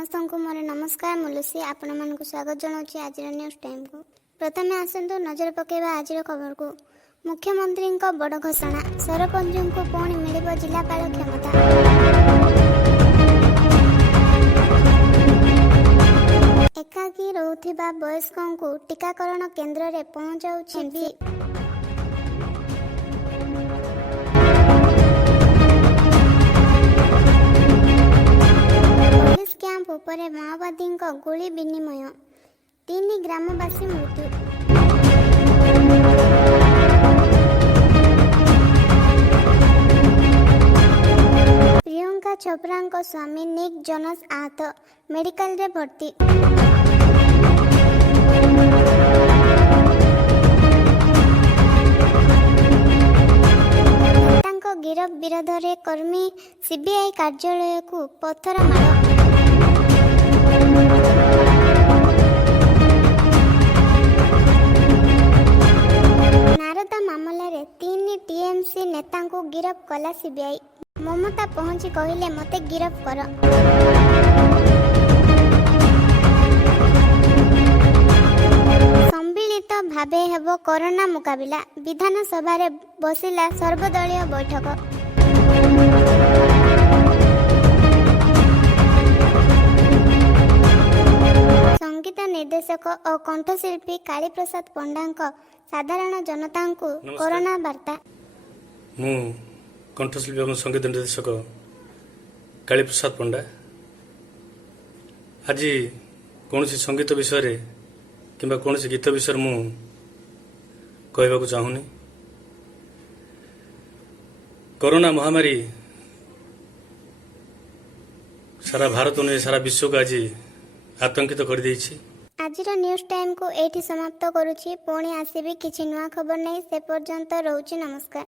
समस्त को मोर नमस्कार मुलुसी आपण मानक स्वागत जनाऊँ आज न्यूज टाइम को। प्रथम आसतु नजर पकेबा आज खबर को। मुख्यमंत्री बड़ घोषणा, सरपंच को पुणी मिल जिलापाल क्षमता। एकाकी रोथिबा वयस्कों को टीकाकरण केन्द्र में पहुंचाउछि। पुलिस कैंप उपरे माओवादी गोली विनिमय, 3 ग्रामवासी मृत्यु। प्रियंका चोपड़ा स्वामी निक जोनास आहत, मेडिकल रे भर्ती। नेतांको गिरफ विरोध में कर्मी सीबीआई कार्यालय को पत्थर माड़। नारदा मामला रे 3 टीएमसी नेता को गिरफ कला सीबीआई। ममता पहुंची कहले मते गिरफ कर। सम्मिलित भावे हेबो कोरोना मुकाबिला, विधानसभा रे बसिला सर्वदलीय बैठक। संगीत निर्देशक और कंठशिल्पी कालीप्रसाद पंडा साधारण जनता को कोरोना वार्ता। मु कंठशिल्पी और संगीत निर्देशक कालीप्रसाद पंडा आज कौन संगीत विषय किंबा कौन गीत विषय मु कहवाक चाहूनी। कोरोना महामारी सारा भारत ने सारा विश्व को आज आतंकित कर देछि। आज न्यूज टाइम को एठी समाप्त करुछि। पुणी आसीबी किछि नुआ खबर नहीं, से पर्यंत रहउछि। नमस्कार।